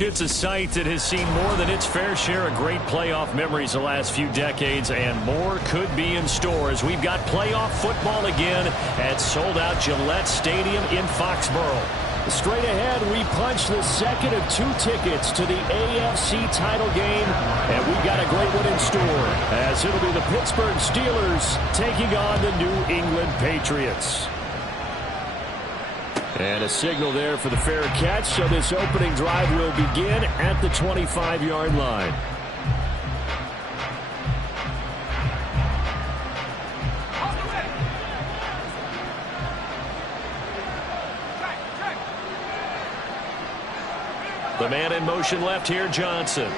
It's a site that has seen more than its fair share of great playoff memories the last few decades, and more could be in store as we've got playoff football again at sold-out Gillette Stadium in Foxborough. Straight ahead, we punch the second of 2 tickets to the AFC title game, and we've got a great one in store, as it'll be the Pittsburgh Steelers taking on the New England Patriots. And a signal there for the fair catch, so this opening drive will begin at the 25-yard line. The man in motion left here, Johnson.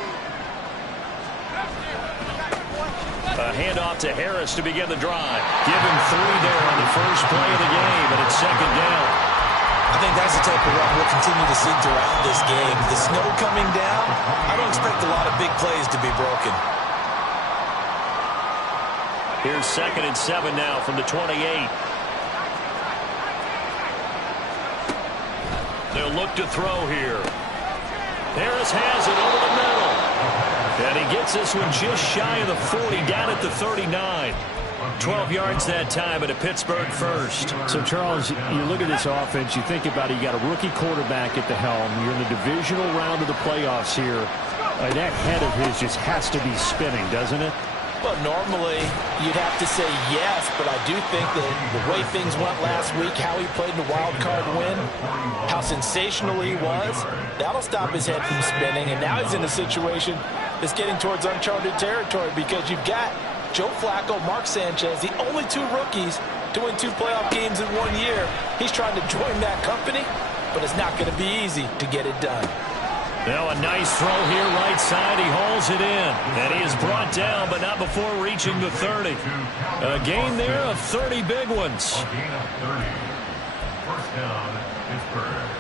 A handoff to Harris to begin the drive. Give him 3 there on the first play of the game, and it's second down. I think that's the type of run we'll continue to see throughout this game. The snow coming down, I don't expect a lot of big plays to be broken. Here's 2nd and 7 now from the 28. They'll look to throw here. Harris has it over the middle. And he gets this one just shy of the 40, down at the 39. 12 yards that time, and a Pittsburgh first. So, Charles, you look at this offense, you think about it, you got a rookie quarterback at the helm. You're in the divisional round of the playoffs here. That head of his just has to be spinning, doesn't it? Well, normally you'd have to say yes, but I do think that the way things went last week, how he played in the wild card win, how sensational he was, that'll stop his head from spinning. And now he's in a situation that's getting towards uncharted territory because you've got Joe Flacco, Mark Sanchez, the only 2 rookies to win 2 playoff games in 1 year. He's trying to join that company, but it's not going to be easy to get it done. Now a nice throw here right side. He hauls it in. And he is brought down, but not before reaching the 30. A gain there of 30 big ones. First down, Pittsburgh.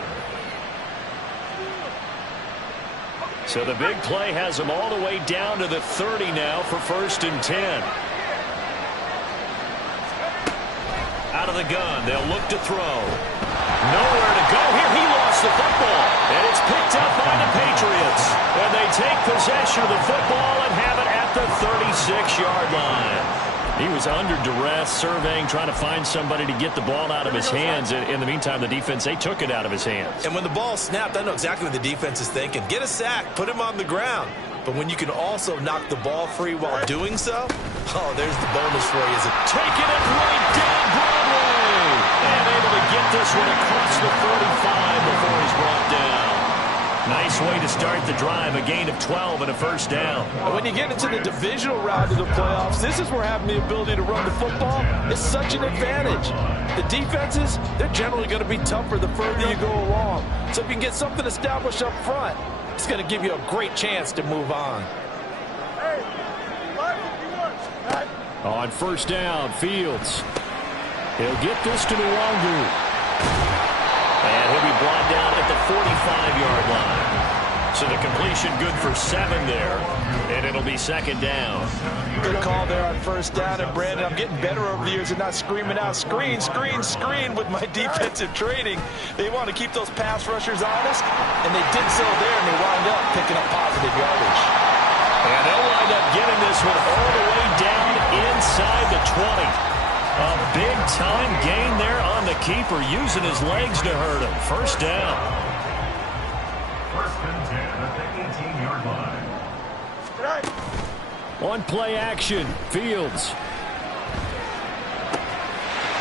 So the big play has him all the way down to the 30 now for 1st and 10. Out of the gun. They'll look to throw. Nowhere to go here. He lost the football. And it's picked up by the Patriots. And they take possession of the football and have it at the 36-yard line. He was under duress, surveying, trying to find somebody to get the ball out of his hands. In the meantime, the defense, they took it out of his hands. And when the ball snapped, I know exactly what the defense is thinking. Get a sack, put him on the ground. But when you can also knock the ball free while doing so, oh, there's the bonus for you. Taking it right down Broadway. And able to get this one across the 45 before he's brought down. Nice way to start the drive, a gain of 12 and a first down. And when you get into the divisional round of the playoffs, this is where having the ability to run the football is such an advantage. The defenses, they're generally going to be tougher the further you go along. So if you can get something established up front, it's going to give you a great chance to move on. On first down, Fields. He'll get this to Nwangu. And he'll be brought down at the 45-yard line. So the completion good for 7 there. And it'll be second down. Good call there on first down. And, Brandon, I'm getting better over the years and not screaming out, screen, screen, screen with my defensive training. They want to keep those pass rushers honest, and they did so there, and they wound up picking up positive yardage. And they'll wind up getting this one all the way down inside the 20. A big-time gain there on the keeper, using his legs to hurt him. First down. 1st and 10 at the 18-yard line. On play action, Fields.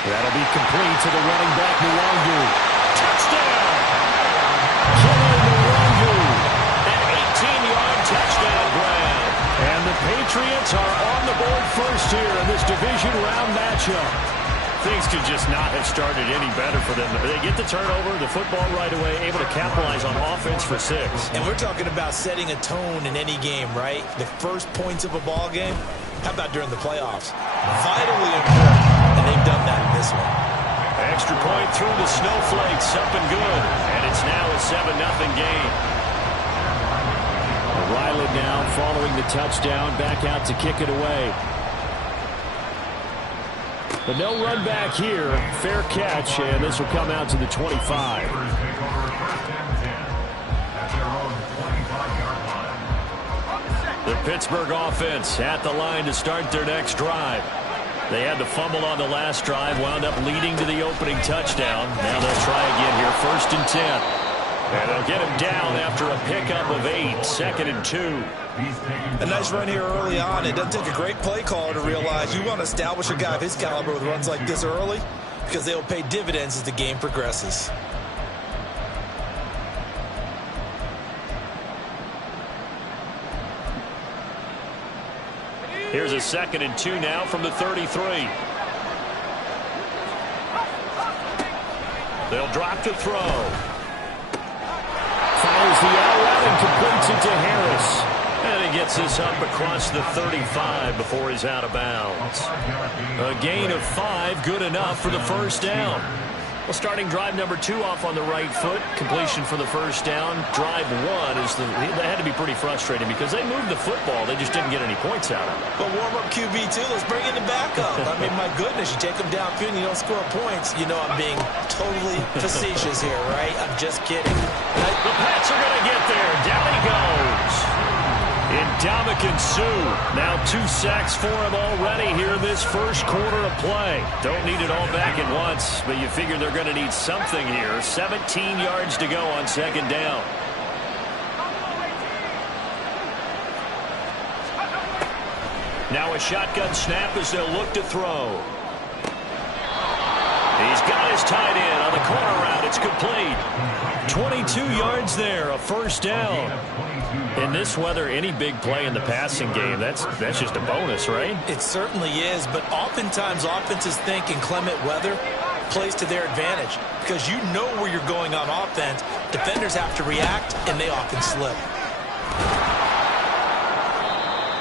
That'll be complete to the running back, Nwangu. Touchdown! Kevin Nwangu. An 18-yard touchdown grab. And the Patriots are on the board first here in this division round matchup. Things could just not have started any better for them. They get the turnover, the football right away, able to capitalize on offense for 6. And we're talking about setting a tone in any game, right? The first points of a ball game. How about during the playoffs? Vitally important, and they've done that in this one. Extra point through the snowflakes, up and good. And it's now a 7-0 game. Riley now following the touchdown, back out to kick it away. But no run back here. Fair catch, and this will come out to the 25. The Pittsburgh offense at the line to start their next drive. They had the fumble on the last drive, wound up leading to the opening touchdown. Now they'll try again here, 1st and 10. And they'll get him down after a pickup of 8, 2nd and 2. A nice run here early on. It doesn't take a great play caller to realize you want to establish a guy of his caliber with runs like this early because they will pay dividends as the game progresses. Here's a 2nd and 2 now from the 33. They'll drop to throw. Fires the out route and completes it to Harris. And he gets this up across the 35 before he's out of bounds. A gain of 5, good enough for the first down. Well, starting drive number 2 off on the right foot. Completion for the first down. Drive 1 is they had to be pretty frustrating because they moved the football. They just didn't get any points out of it. But warm-up QB, too. Let's bring in the backup. I mean, my goodness, you take them downfield and you don't score points. You know I'm being totally facetious here, right? I'm just kidding. The Pats are going to get there. Down he goes. Ndamukong Suh. Now 2 sacks for him already here in this first quarter of play. Don't need it all back at once, but you figure they're going to need something here. 17 yards to go on 2nd down. Now a shotgun snap as they'll look to throw. He's got his tight end on the corner route. It's complete. 22 yards there, a first down. In this weather, any big play in the passing game, that's just a bonus, right? It certainly is, but oftentimes offenses think in clement weather plays to their advantage because you know where you're going on offense. Defenders have to react, and they often slip.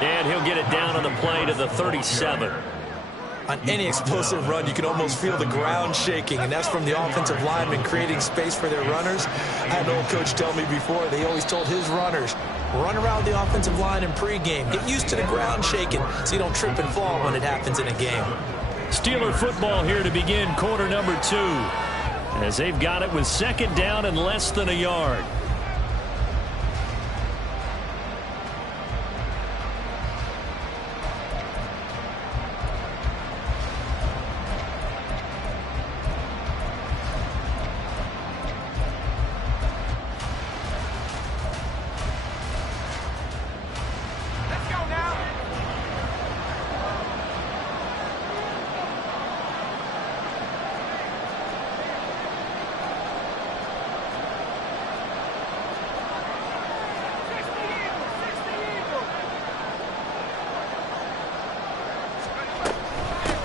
And he'll get it down on the play to the 37. On any explosive run, you can almost feel the ground shaking, and that's from the offensive linemen creating space for their runners. I had an old coach tell me before, they always told his runners, run around the offensive line in pregame. Get used to the ground shaking so you don't trip and fall when it happens in a game. Steeler football here to begin quarter number 2, as they've got it with 2nd down and less than a yard.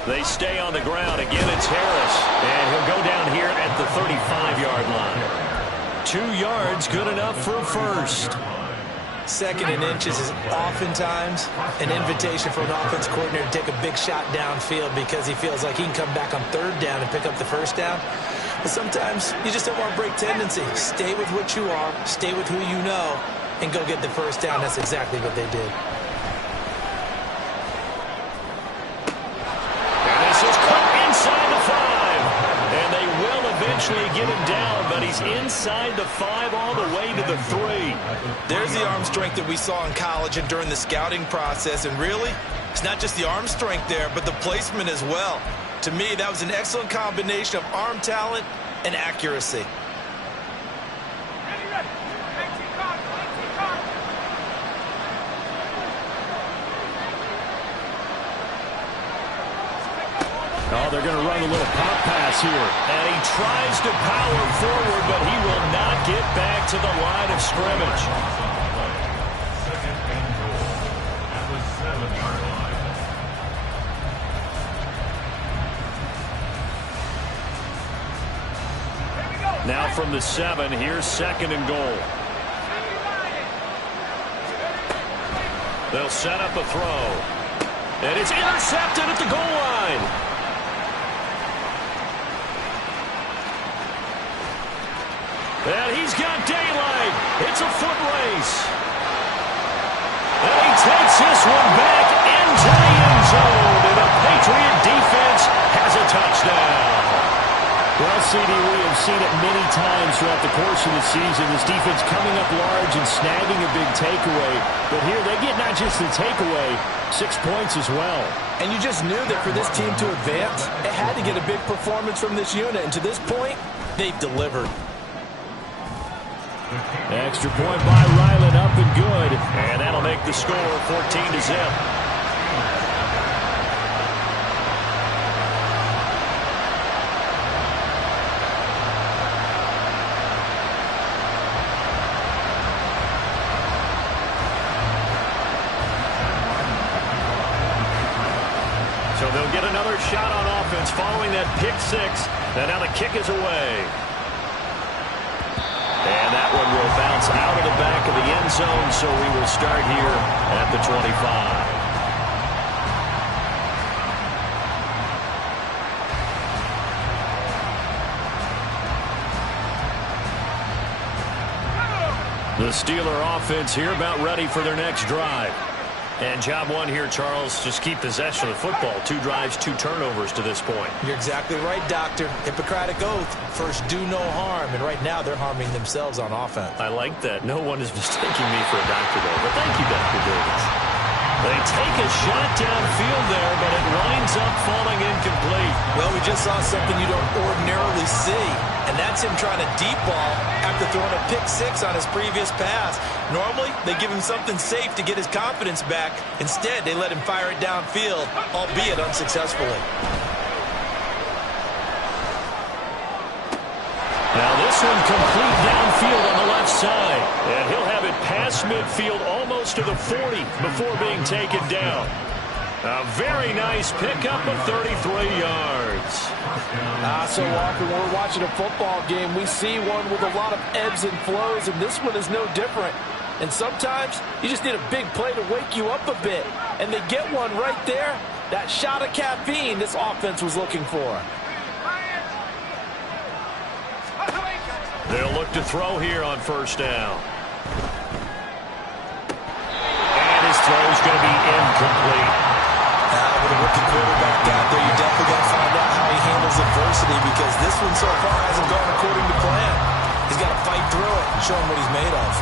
They stay on the ground. Again, it's Harris. And he'll go down here at the 35-yard line. 2 yards, good enough for a first. 2nd and inches is oftentimes an invitation for an offense coordinator to take a big shot downfield because he feels like he can come back on 3rd down and pick up the first down. But sometimes you just don't want to break tendency. Stay with what you are, stay with who you know, and go get the first down. That's exactly what they did. Get him down, but he's inside the 5 all the way to the 3. There's the arm strength that we saw in college and during the scouting process. And really, it's not just the arm strength there, but the placement as well. To me, that was an excellent combination of arm talent and accuracy. Oh, they're going to run a little pop pass here. And he tries to power forward, but he will not get back to the line of scrimmage. 2nd and goal at the 7-yard line. Now from the 7, here's 2nd and goal. They'll set up a throw. And it's intercepted at the goal line. And he's got daylight. It's a foot race. And he takes this one back into the end zone. And the Patriot defense has a touchdown. Well, CD, we have seen it many times throughout the course of the season. This defense coming up large and snagging a big takeaway. But here they get not just the takeaway, 6 points as well. And you just knew that for this team to advance, it had to get a big performance from this unit. And to this point, they've delivered. Extra point by Ryland, up and good. And that'll make the score 14-0. So they'll get another shot on offense following that pick six. And now the kick is away. And that one will bounce out of the back of the end zone, so we will start here at the 25. The Steeler offense here about ready for their next drive. And job one here, Charles, just keep possession of the football. 2 drives, 2 turnovers to this point. You're exactly right, Doctor. Hippocratic oath. First, do no harm. And right now, they're harming themselves on offense. I like that. No one is mistaking me for a doctor, though. But thank you, Dr. Davis. They take a shot downfield there, but it winds up falling incomplete. Well, we just saw something you don't ordinarily see, and that's him trying to deep ball after throwing a pick six on his previous pass. Normally, they give him something safe to get his confidence back. Instead, they let him fire it downfield, albeit unsuccessfully. Now this one complete downfield on the left side. And he'll have it past midfield almost to the 40 before being taken down. A very nice pickup of 33 yards. So often when we're watching a football game, we see one with a lot of ebbs and flows, and this one is no different. And sometimes you just need a big play to wake you up a bit. And they get one right there. That shot of caffeine this offense was looking for. They'll look to throw here on first down. And his throw is going to be incomplete. With a rookie quarterback out there, you're definitely going to find out how he handles adversity, because this one so far hasn't gone according to plan. He's got to fight through it and show him what he's made of.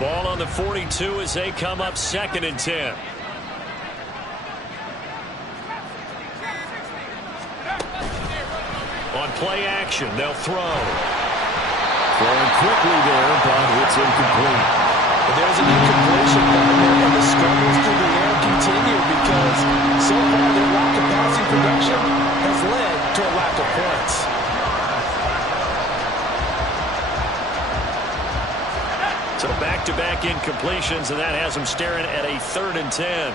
Ball on the 42 as they come up 2nd and 10. On play action, they'll throw. Throwing quickly there, but it's incomplete. But there's an incompletion down there, and the struggles through the air continue, because so far their lack of passing production has led to a lack of points. So back-to-back incompletions, and that has him staring at a 3rd and 10.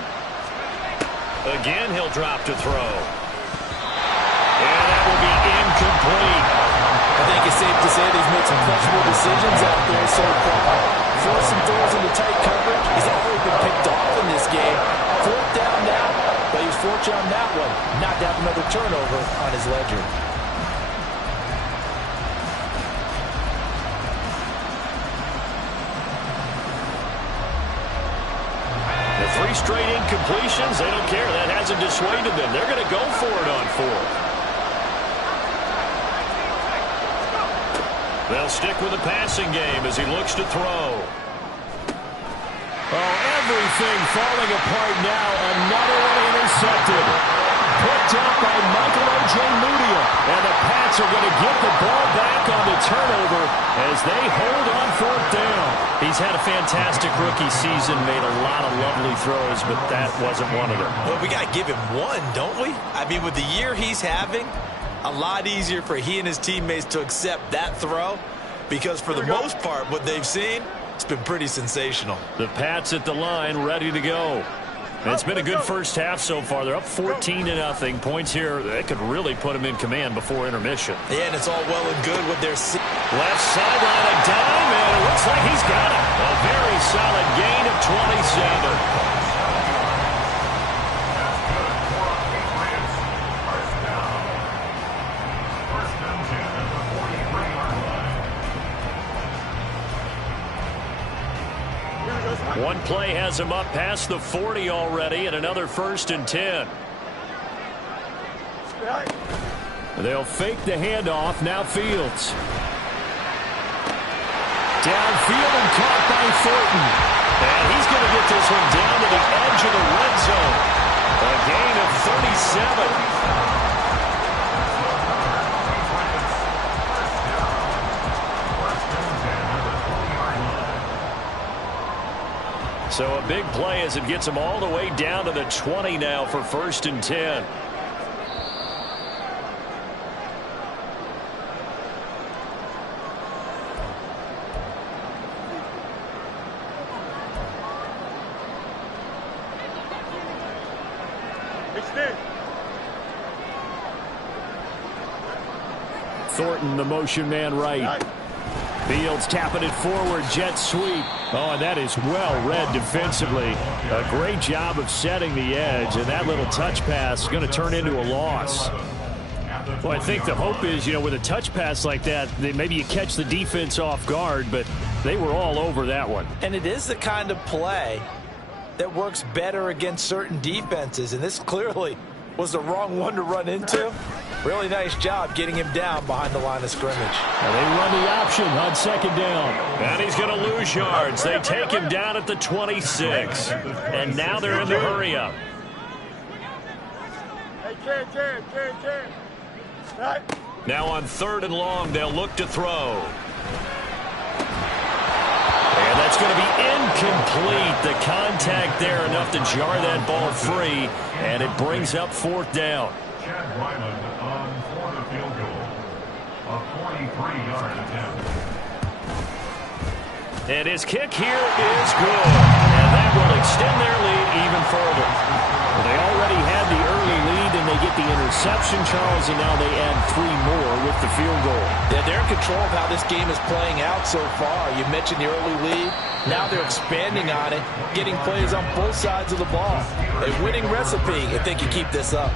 Again, he'll drop to throw. And that will be incomplete. I think it's safe to say they've made some questionable decisions out there so far. Forced some throws into tight coverage. He's already been picked off in this game. 4th down now, but he was fortunate on that one. Not to have another turnover on his ledger. The 3 straight incompletions, they don't care. That hasn't dissuaded them. They're going to go for it on 4th. They'll stick with the passing game as he looks to throw. Oh, everything falling apart now. Another one intercepted. Picked up by Michael Ojemudia. And the Pats are going to get the ball back on the turnover as they hold on 4th down. He's had a fantastic rookie season, made a lot of lovely throws, but that wasn't one of them. Well, we got to give him one, don't we? I mean, with the year he's having, a lot easier for he and his teammates to accept that throw, because for the most part, what they've seen, it's been pretty sensational. The Pats at the line, ready to go. And it's been a good first half so far. They're up 14-0. Points here that could really put them in command before intermission. Yeah, and it's all well and good with their left sideline, a dime, and it looks like he's got it. A very solid gain of 27. One play has him up past the 40 already, and another 1st and 10. They'll fake the handoff. Now Fields. Downfield and caught by Thornton. And he's going to get this one down to the edge of the red zone. A gain of 37. So a big play as it gets him all the way down to the 20 now for 1st and 10. Thornton, the motion man right. Fields tapping it forward, jet sweep. Oh, and that is well read defensively. A great job of setting the edge, and that little touch pass is going to turn into a loss. Well, I think the hope is, with a touch pass like that, maybe you catch the defense off guard, but they were all over that one. And it is the kind of play that works better against certain defenses, and this clearly was the wrong one to run into. Really nice job getting him down behind the line of scrimmage. Now they run the option on 2nd down. And he's going to lose yards. They take him down at the 26. And now they're in the hurry-up. Now on 3rd and long, they'll look to throw. And that's going to be incomplete. The contact there enough to jar that ball free. And it brings up 4th down. Chad Ryland for the field goal. A 43-yard attempt. And his kick here is good. And that will extend their lead even further. Well, they already had the early lead, and they get the interception, Charles, and now they add 3 more with the field goal. Yeah, they're in control of how this game is playing out so far. You mentioned the early lead. Now they're expanding on it, getting plays on both sides of the ball. A winning recipe if they can keep this up.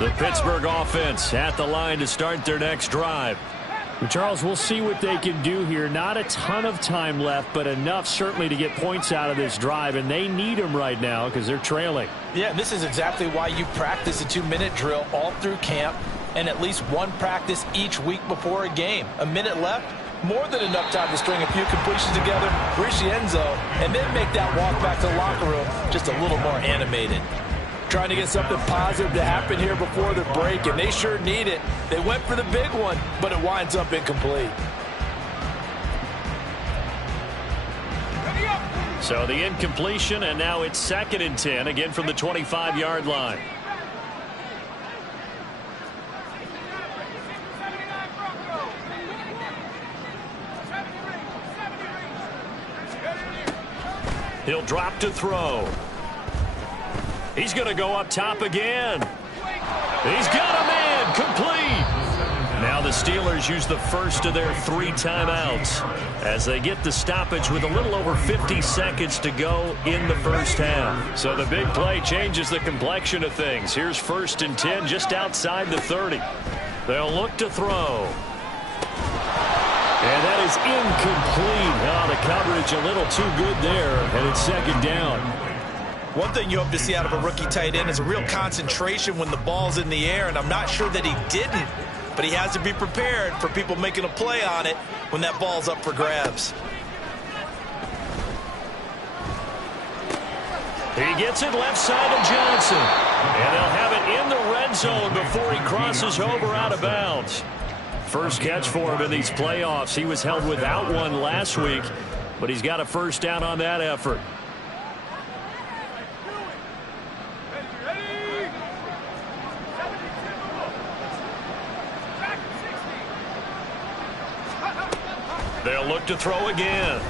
The Pittsburgh offense at the line to start their next drive. Charles, we'll see what they can do here. Not a ton of time left, but enough certainly to get points out of this drive, and they need them right now because they're trailing. Yeah, this is exactly why you practice a 2-minute drill all through camp and at least one practice each week before a game. A minute left, more than enough time to string a few completions together, reach the end zone, and then make that walk back to the locker room just a little more animated. Trying to get something positive to happen here before the break, and they sure need it. They went for the big one, but it winds up incomplete. So the incompletion, and now it's 2nd and 10, again from the 25-yard line. He'll drop to throw. He's going to go up top again. He's got a man, complete. Now the Steelers use the first of their 3 timeouts as they get the stoppage with a little over 50 seconds to go in the first half. So the big play changes the complexion of things. Here's 1st and 10 just outside the 30. They'll look to throw. And that is incomplete. Oh, the coverage a little too good there, and it's 2nd down. One thing you hope to see out of a rookie tight end is a real concentration when the ball's in the air, and I'm not sure that he didn't, but he has to be prepared for people making a play on it when that ball's up for grabs. He gets it left side of Johnson, and they'll have it in the red zone before he crosses over out of bounds. First catch for him in these playoffs. He was held without one last week, but he's got a first down on that effort. They'll look to throw again.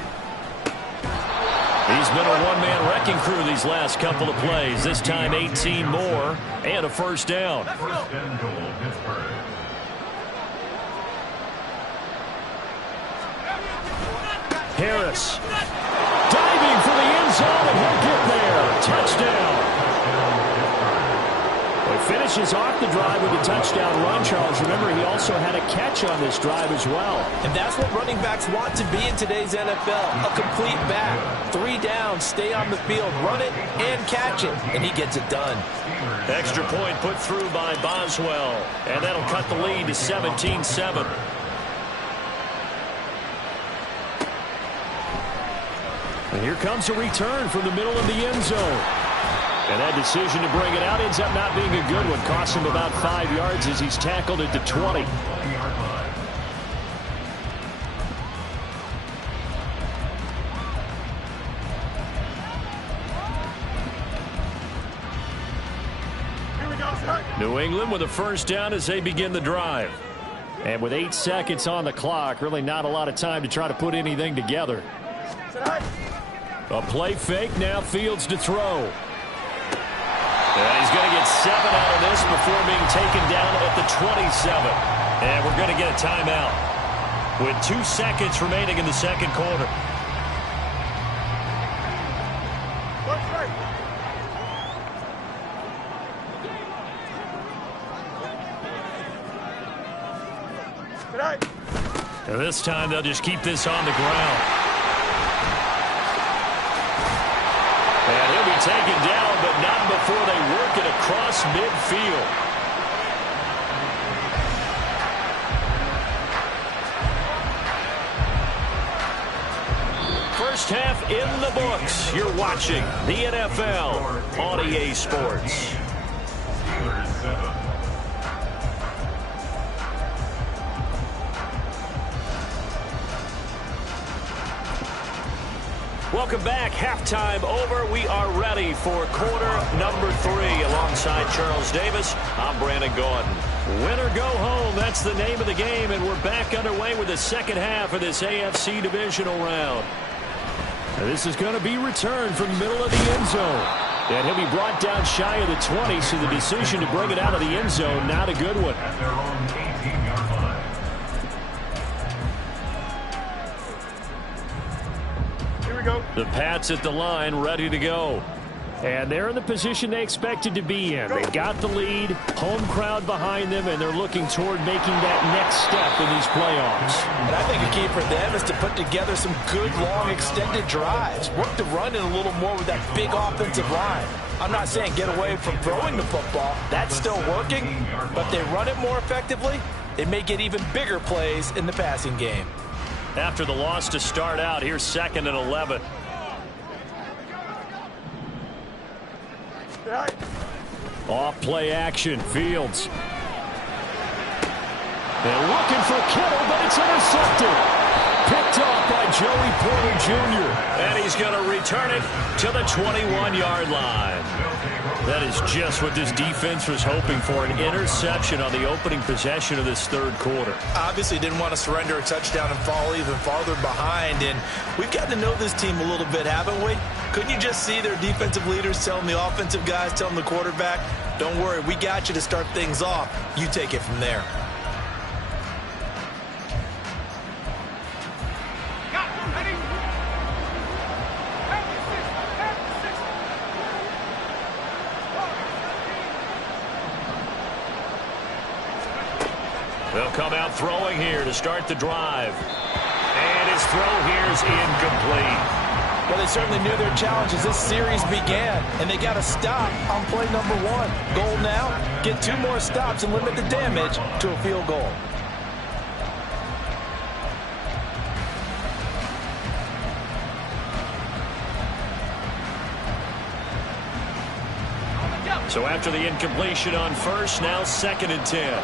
He's been a one-man wrecking crew these last couple of plays. This time 18 more and a first down. First and goal, Pittsburgh. Harris diving for the end zone, and he'll get there. Touchdown. Well, finishes off the drive with a touchdown run, Charles. Remember, he also had a catch on this drive as well. And that's what running backs want to be in today's NFL, a complete back. 3 downs, stay on the field, run it, and catch it, and he gets it done. Extra point put through by Boswell, and that'll cut the lead to 17-7. And here comes a return from the middle of the end zone. And that decision to bring it out ends up not being a good one. Costs him about 5 yards as he's tackled at the 20. New England with a first down as they begin the drive. And with 8 seconds on the clock, really not a lot of time to try to put anything together. A play fake, now Fields to throw. And he's going to get 7 out of this before being taken down at the 27. And we're going to get a timeout with 2 seconds remaining in the second quarter. And this time they'll just keep this on the ground. And he'll be taken down, but not before they work it across midfield. First half in the books. You're watching the NFL on EA Sports. Welcome back. Halftime over. We are ready for quarter number 3. Alongside Charles Davis, I'm Brandon Gordon. Win or go home, that's the name of the game, and we're back underway with the second half of this AFC divisional round. And this is going to be returned from the middle of the end zone. And he'll be brought down shy of the 20, so the decision to bring it out of the end zone, not a good one. At their own 18-yard line. The Pats at the line, ready to go. And they're in the position they expected to be in. They've got the lead, home crowd behind them, and they're looking toward making that next step in these playoffs. And I think a key for them is to put together some good, long, extended drives. Work the run in a little more with that big offensive line. I'm not saying get away from throwing the football. That's still working. But if they run it more effectively, they may get even bigger plays in the passing game. After the loss to start out, here's 2nd and 11. Off play action, Fields. They're looking for Kittle, but it's intercepted. Picked off by Joey Porter Jr. And he's going to return it to the 21-yard line. That is just what this defense was hoping for, an interception on the opening possession of this third quarter. Obviously didn't want to surrender a touchdown and fall even farther behind. And we've gotten to know this team a little bit, haven't we? Couldn't you just see their defensive leaders telling the offensive guys, telling the quarterback, don't worry, we got you to start things off. You take it from there. They'll come out throwing here to start the drive. And his throw here is incomplete. Well, they certainly knew their challenge as this series began, and they got to stop on play number 1. Goal now, get 2 more stops and limit the damage to a field goal. So after the incompletion on first, now 2nd and 10.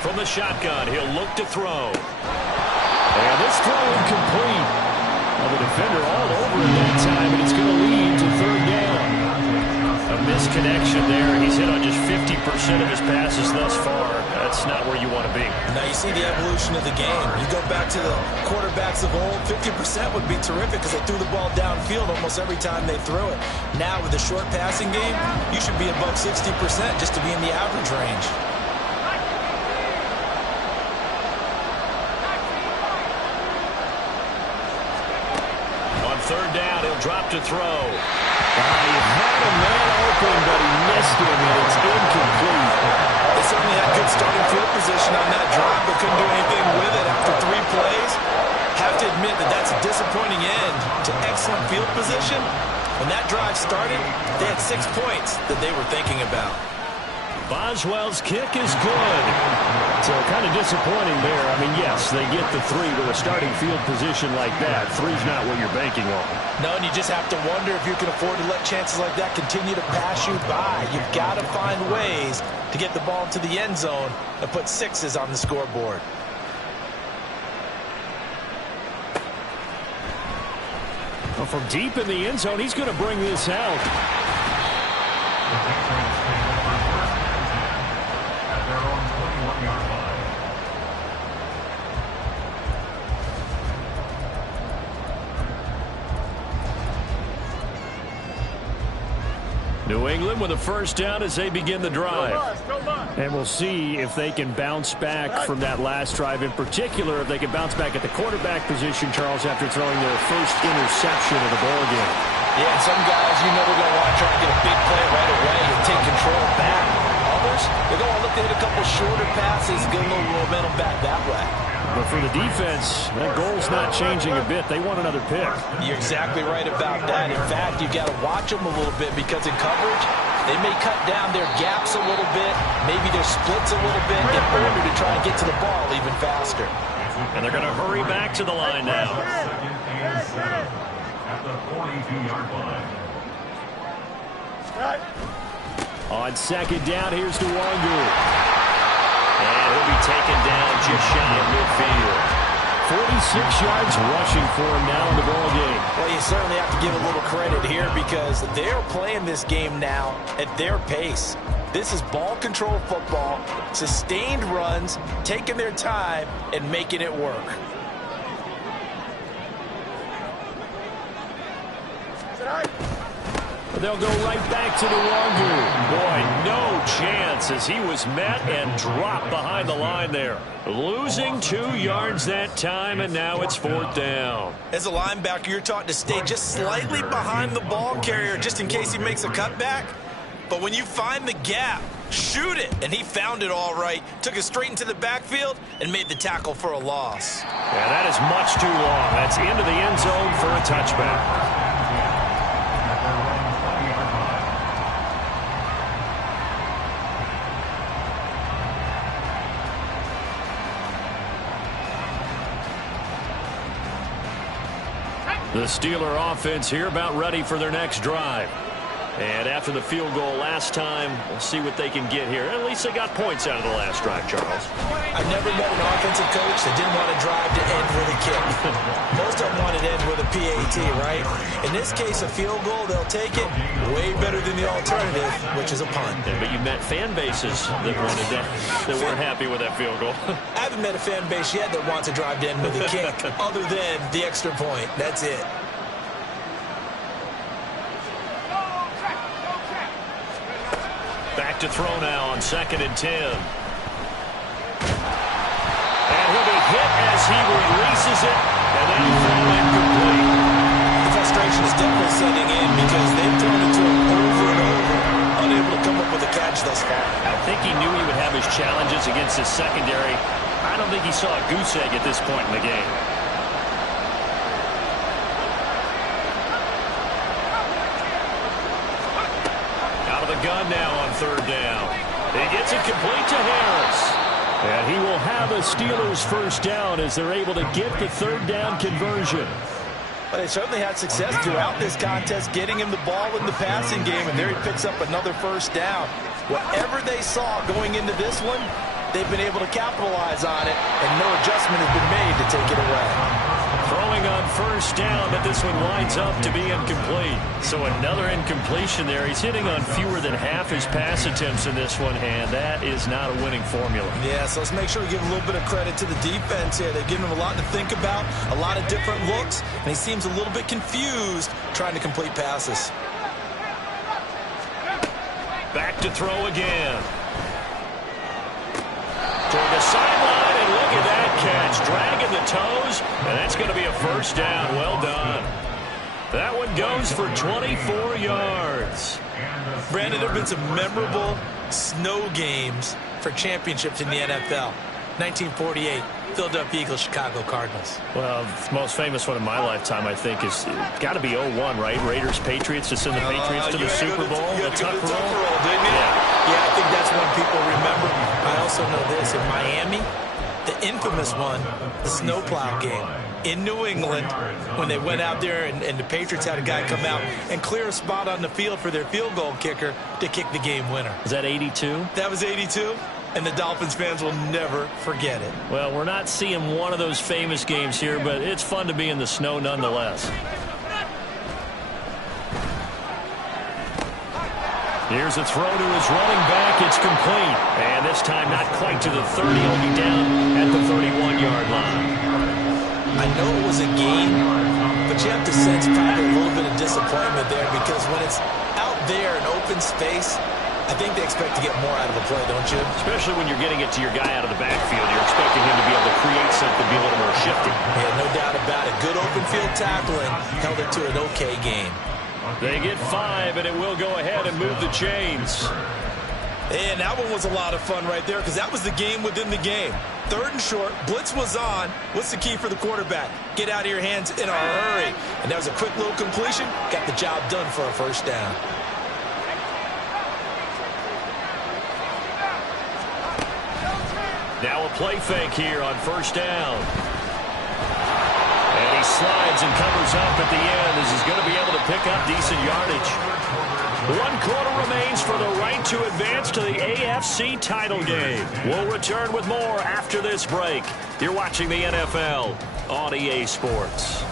From the shotgun, he'll look to throw. And this throw incomplete. Well, the defender all over it that time, and it's going to lead to 3rd down. A misconnection there. He's hit on just 50% of his passes thus far. That's not where you want to be. Now you see the evolution of the game. You go back to the quarterbacks of old, 50% would be terrific because they threw the ball downfield almost every time they threw it. Now with the short passing game, you should be above 60% just to be in the average range. On 3rd down, he'll drop to throw. He had a man open, but he missed him, and it's incomplete. They certainly had good starting field position on that drive, but couldn't do anything with it after 3 plays. Have to admit that that's a disappointing end to excellent field position. When that drive started, they had 6 points that they were thinking about. Boswell's kick is good. So kind of disappointing there. I mean, yes, they get the 3 with a starting field position like that. 3's not what you're banking on. No, and you just have to wonder if you can afford to let chances like that continue to pass you by. You've got to find ways to get the ball into the end zone and put 6s on the scoreboard. Well, from deep in the end zone, he's going to bring this out. At their own 21-yard line. New England with a first down as they begin the drive. And we'll see if they can bounce back from that last drive. In particular, if they can bounce back at the quarterback position, Charles, after throwing their first interception of the ball game. Yeah, and some guys, you know they're going to want to try to get a big play right away and take control back. Others, they're going to look to hit a couple shorter passes, get a little momentum back that way. But for the defense, that goal's not changing a bit. They want another pick. You're exactly right about that. In fact, you've got to watch them a little bit because in coverage, they may cut down their gaps a little bit, maybe their splits a little bit in order to try and get to the ball even faster. And they're going to hurry back to the line now. Second and 7 at the 42-yard line. On second down, here's Nwangu. And he'll be taken down just shy of midfield. 46 yards rushing for him now in the ball game. Well, you certainly have to give a little credit here because they're playing this game now at their pace. This is ball control football, sustained runs, taking their time, and making it work. They'll go right back to Nwangu. Boy, no chance as he was met and dropped behind the line there. Losing 2 yards that time, and now it's 4th down. As a linebacker, you're taught to stay just slightly behind the ball carrier just in case he makes a cutback. But when you find the gap, shoot it. And he found it all right, took it straight into the backfield, and made the tackle for a loss. Yeah, that is much too long. That's into the end zone for a touchback. The Steeler offense here about ready for their next drive. And after the field goal last time, we'll see what they can get here. At least they got points out of the last drive, Charles. I've never met an offensive coach that didn't want to drive to end with a kick. Most of them want to end with a PAT, right? In this case, a field goal, they'll take it way better than the alternative, which is a punt. Yeah, but you met fan bases that wanted that, that weren't happy with that field goal. I haven't met a fan base yet that wants to drive to end with a kick, other than the extra point. That's it. Back to throw now on 2nd and 10. And he'll be hit as he releases it, and then throw incomplete. The frustration is definitely setting in because they've thrown it to him over and over, unable to come up with a catch thus far. I think he knew he would have his challenges against his secondary. I don't think he saw a goose egg at this point in the game. Gun now on 3rd down. He gets it complete to Harris. And he will have a Steelers first down as they're able to get the 3rd down conversion. But they certainly had success throughout this contest, getting him the ball in the passing game, and there he picks up another first down. Whatever they saw going into this one, they've been able to capitalize on it, and no adjustment has been made to take it away. Throwing on 1st down, but this one winds up to be incomplete. So another incompletion there. He's hitting on fewer than half his pass attempts in this one, and that is not a winning formula. Yeah, so let's make sure we give a little bit of credit to the defense here. They've given him a lot to think about, a lot of different looks, and he seems a little bit confused trying to complete passes. Back to throw again. Toward the sideline, and look at that. catch, dragging the toes, and that's going to be a first down. Well done. That one goes for 24 yards. Brandon, there have been some memorable snow games for championships in the NFL. 1948, Philadelphia Eagles, Chicago Cardinals. Well, the most famous one in my lifetime, I think, is got to be 0-1, right? Raiders, Patriots, to send the Patriots to the Super Bowl. The Tuck roll, roll, didn't you? Yeah, I think that's one people remember. I also know this. In Miami, the infamous one, the snowplow game in New England, when they went out there and the Patriots had a guy come out and clear a spot on the field for their field goal kicker to kick the game winner. Is that 82? That was 82. And the Dolphins fans will never forget it. Well, we're not seeing one of those famous games here, but it's fun to be in the snow nonetheless. Here's a throw to his running back. It's complete. And this time not quite to the 30. He'll be down at the 31-yard line. I know it was a game, but you have to sense probably a little bit of disappointment there, because when it's out there in open space, I think they expect to get more out of the play, don't you? Especially when you're getting it to your guy out of the backfield. You're expecting him to be able to create something, be a little more shifty. Yeah, no doubt about it. Good open field tackling held it to an okay game. They get 5, and it will go ahead and move the chains. And that one was a lot of fun right there, because that was the game within the game. 3rd and short, blitz was on. What's the key for the quarterback? Get out of your hands in a hurry. And that was a quick little completion. Got the job done for a first down. Now a play fake here on first down. And he slides and covers up at the end as he's going to be able to pick up decent yardage. 1 quarter remains for the right to advance to the AFC title game. We'll return with more after this break. You're watching the NFL on EA Sports.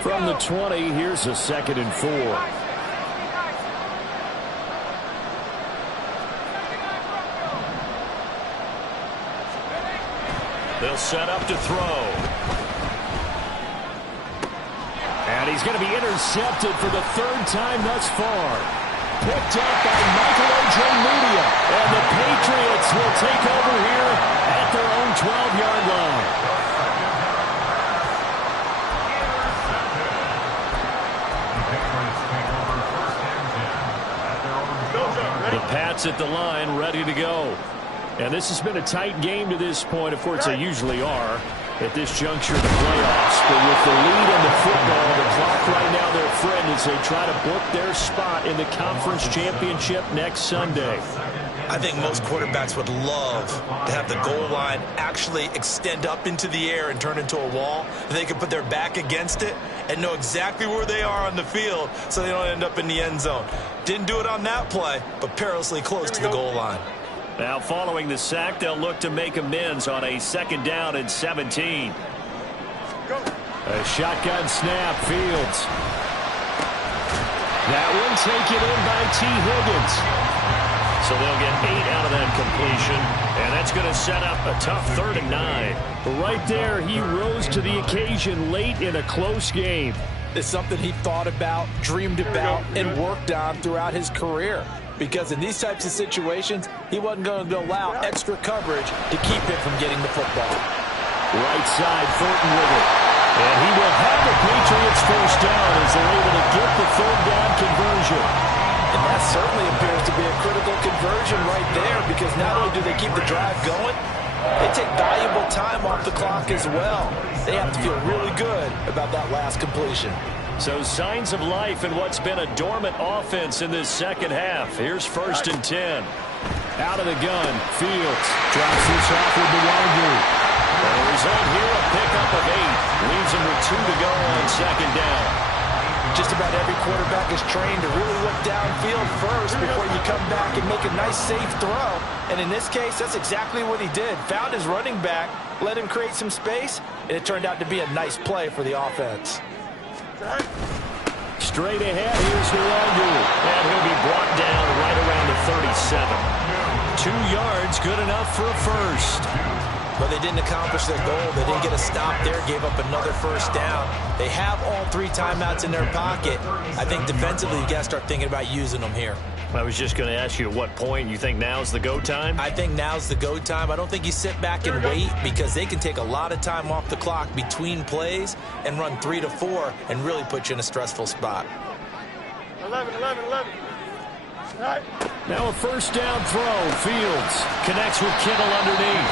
From the 20, here's a 2nd and 4. They'll set up to throw. And he's going to be intercepted for the 3rd time thus far. Picked up by Michael Ojemudia. And the Patriots will take over here at their own 12-yard line. The Pats at the line, ready to go. And this has been a tight game to this point. Of course, they usually are at this juncture of the playoffs. But with the lead in the football, the clock right now, their friend, as they try to book their spot in the conference championship next Sunday. I think most quarterbacks would love to have the goal line actually extend up into the air and turn into a wall. They can put their back against it and know exactly where they are on the field so they don't end up in the end zone. Didn't do it on that play, but perilously close to the goal line. Now, following the sack, they'll look to make amends on a 2nd down and 17. A shotgun snap, Fields. That one taken in by T. Higgins. So they'll get 8 out of that completion, and that's going to set up a tough 3rd and 9. But right there, he rose to the occasion late in a close game. It's something he thought about, dreamed about, and worked on throughout his career. Because in these types of situations, he wasn't going to allow extra coverage to keep him from getting the football. Right side, Thornton with it. And he will have the Patriots first down as they're able to get the 3rd down conversion. And that certainly appears to be a critical conversion right there, because not only do they keep the drive going, they take valuable time off the clock as well. They have to feel really good about that last completion. So signs of life in what's been a dormant offense in this 2nd half. Here's 1st and 10. Out of the gun, Fields drops this off with the Wagner. And the result here, a pickup of 8. Leaves him with 2 to go on 2nd down. Just about every quarterback is trained to really look downfield first before you come back and make a nice, safe throw. And in this case, that's exactly what he did. Found his running back, let him create some space, and it turned out to be a nice play for the offense. Straight ahead, here's Nwangwu. And he'll be brought down right around the 37. 2 yards, good enough for a first. But they didn't accomplish their goal. They didn't get a stop there, gave up another first down. They have all 3 timeouts in their pocket. I think defensively, you got to start thinking about using them here. I was just going to ask you at what point you think now's the go time? I think now's the go time. I don't think you sit back and wait, because they can take a lot of time off the clock between plays and run 3 to 4 and really put you in a stressful spot. 11. Right. Now a first down throw. Fields Connects with Kittle underneath.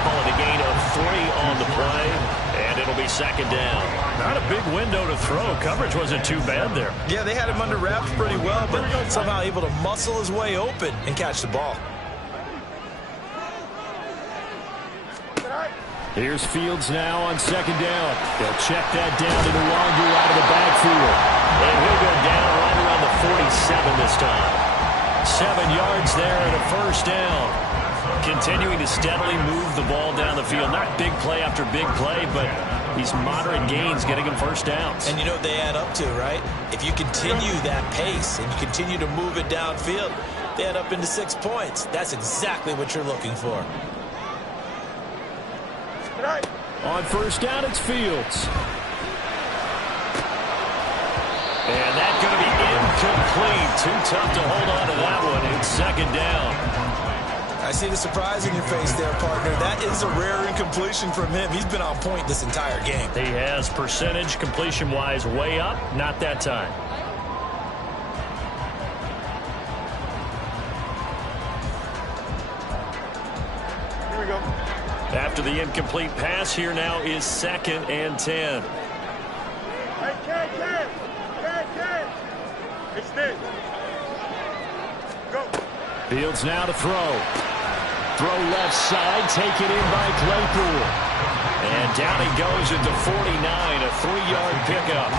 Calling a gain of 3 on the play, and it'll be second down. Not a big window to throw. Coverage wasn't too bad there. Yeah, they had him under wraps pretty well, but somehow able to muscle his way open and catch the ball. Here's Fields now on second down. They'll check that down to Nwangwu out of the backfield. And he'll go down right around the 47 this time. 7 yards there and a first down. Continuing to steadily move the ball down the field. Not big play after big play, but these moderate gains getting him first downs. And you know what they add up to, right? If you continue that pace and you continue to move it downfield, they add up into 6 points. That's exactly what you're looking for. On first down, it's Fields. And that's going to be incomplete. Too tough to hold on to that one. It's second down. I see the surprise in your face there, partner. That is a rare incompletion from him. He's been on point this entire game. He has percentage completion-wise way up. Not that time. Here we go. After the incomplete pass, here now is 2nd and 10. Hey, Ken. It's this. Go. Fields now to throw. Throw left side, taken in by Claypool. And down he goes at the 49, a 3-yard pickup.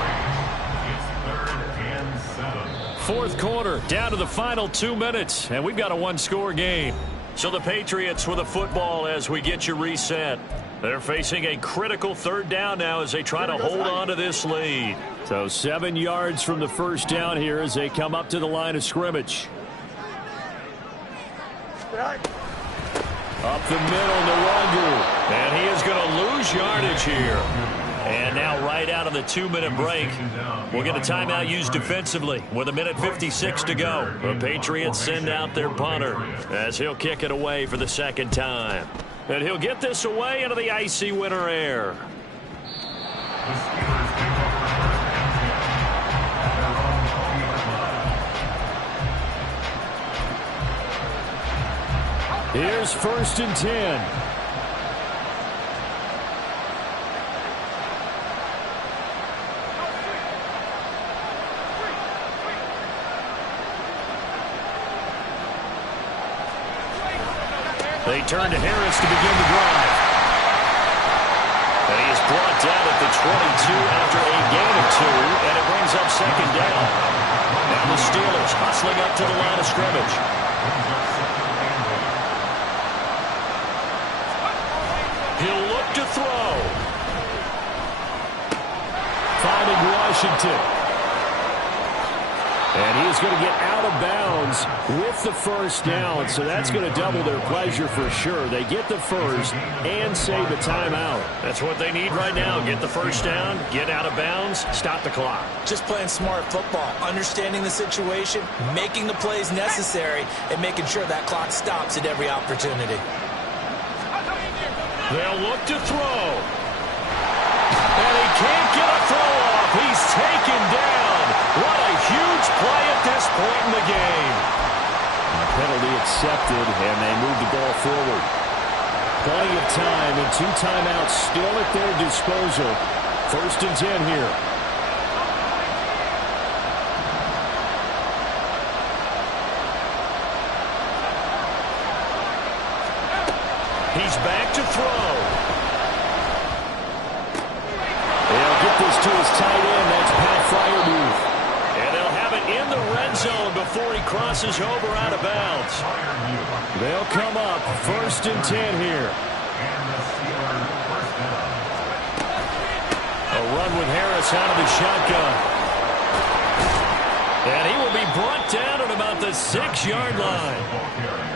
It's 3rd and 7. 4th quarter, down to the final 2 minutes, and we've got a 1-score game. So the Patriots with a football as we get you reset. They're facing a critical 3rd down now as they try to hold on to this lead. So 7 yards from the first down here as they come up to the line of scrimmage. Up the middle, Nwangwu. And he is going to lose yardage here. And now right out of the 2-minute break, we'll get a timeout used defensively with 1:56 to go. The Patriots send out their punter as he'll kick it away for the 2nd time. And he'll get this away into the icy winter air. The Steelers pick up their Here's 1st and 10. They turn to Harris to begin the drive. And he is brought down at the 22 after a gain of 2, and it brings up 2nd down. Now the Steelers hustling up to the line of scrimmage. He'll look to throw. Finding Washington. And he's going to get out of bounds with the first down, so that's going to double their pleasure for sure. They get the first and save a timeout. That's what they need right now. Get the first down, get out of bounds, stop the clock. Just playing smart football, understanding the situation, making the plays necessary, and making sure that clock stops at every opportunity. They'll look to throw. And he can't get a throw off. He's taken down. What a huge play at this point in the game. A penalty accepted, and they move the ball forward. Plenty of time, and 2 timeouts still at their disposal. 1st and 10 here. He's back to throw. They'll get this to his tight end. That's Pat Freiermuth. And they'll have it in the red zone before he crosses over out of bounds. They'll come up 1st and 10 here. A run with Harris out of the shotgun. And he will be brought down at about the 6-yard line.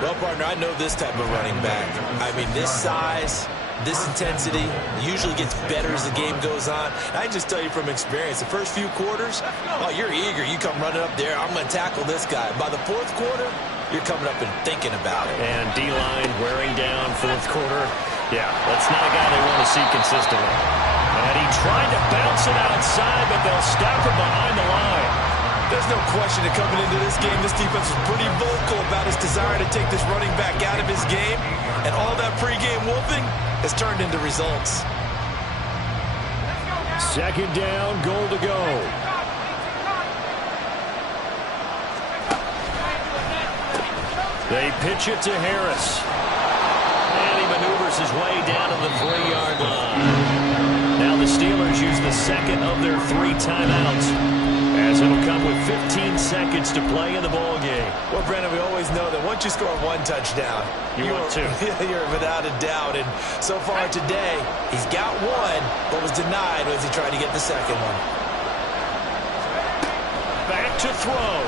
Well, partner, I know this type of running back. I mean, this size, this intensity usually gets better as the game goes on. I can just tell you from experience, the first few quarters, oh, you're eager. You come running up there, I'm going to tackle this guy. By the fourth quarter, you're coming up and thinking about it. And D-line wearing down fourth quarter. Yeah, that's not a guy they want to see consistently. And he tried to bounce it outside, but they'll stop him behind the line. There's no question that coming into this game, this defense was pretty vocal about his desire to take this running back out of his game. And all that pregame wolfing has turned into results. 2nd down, goal to go. They pitch it to Harris. And he maneuvers his way down to the 3-yard line. Now the Steelers use the second of their 3 timeouts, as it'll come with 15 seconds to play in the ball game. Well, Brandon, we always know that once you score 1 touchdown, you're without a doubt. And so far today, he's got 1, but was denied as he tried to get the second one. Back to throw.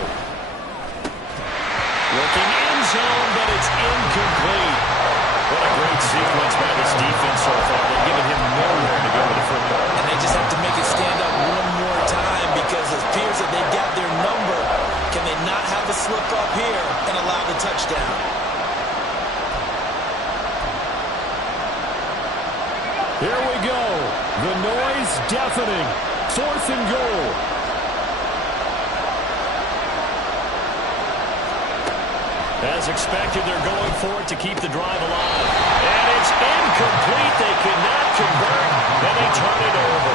Looking end zone, but it's incomplete. What a great sequence by this defense so far. They've given him nowhere to go with the football. And they just have to make it stand up one more time, because it appears that they've got their number. Can they not have a slip up here and allow the touchdown? Here we go. The noise deafening. 4th and goal. As expected, they're going for it to keep the drive alive. And it's incomplete. They could not convert, and they turn it over.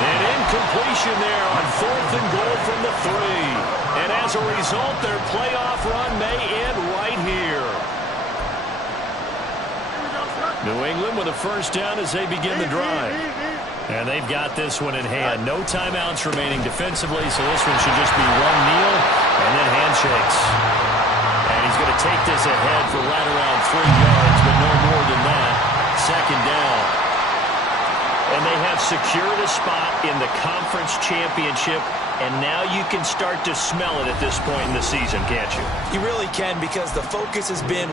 An incompletion there on 4th and goal from the 3. And as a result, their playoff run may end right here. New England with a first down as they begin the drive. And they've got this one in hand. No timeouts remaining defensively, so this one should just be one kneel and then handshakes. And he's going to take this ahead for right around 3 yards, but no more than that. 2nd down. And they have secured a spot in the conference championship, and now you can start to smell it at this point in the season, can't you? You really can, because the focus has been